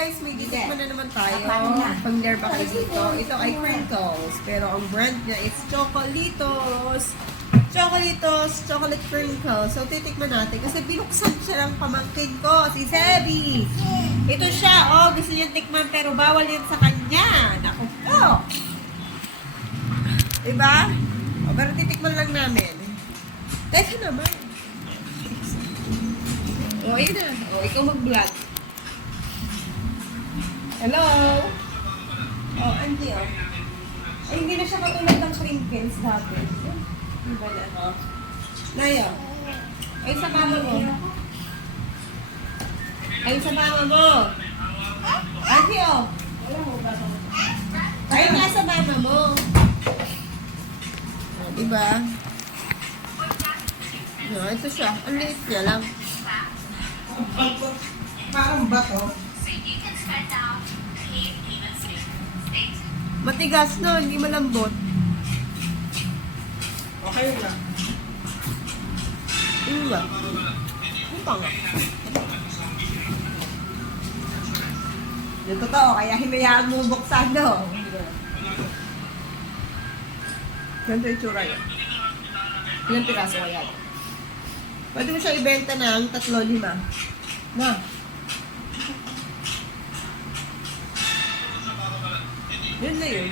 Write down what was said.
guys, may titikman na naman tayo. Familiar ba kayo dito? Ito ay crinkles. Pero ang brand niya is Chocolitos. Chocolitos, chocolate crinkles. So, titikman natin. Kasi binuksan siya ng pamangkin ko, si Sebi. Ito siya, oh. Gusto niya tikman pero bawal yan sa kanya. Naku po. Diba? Oh, pero titikman lang namin. Teka naman. Oh, ayun na. Oh, ikaw mag-vlog. Hello? Oh, auntie, oh. Ay, hindi na siya katulad ng crinkles dati. Diba na? Oh. Nayo. Ay, sa mama mo. Ay, sa mama mo. Auntie, oh. Ay, nga sa mama mo. Oh, diba? No, ito siya. Ang liit niya lang. Parang bato. Matigas no, hindi malambot. Okay na. Ano ba? Ano pa nga? Yung totoo, kaya hinayaan mo buksan, no? Ganito yung tsura yun. Ilang piraso kaya? Pwede mo siya ibenta ng 3-5. Na. Yun na yun.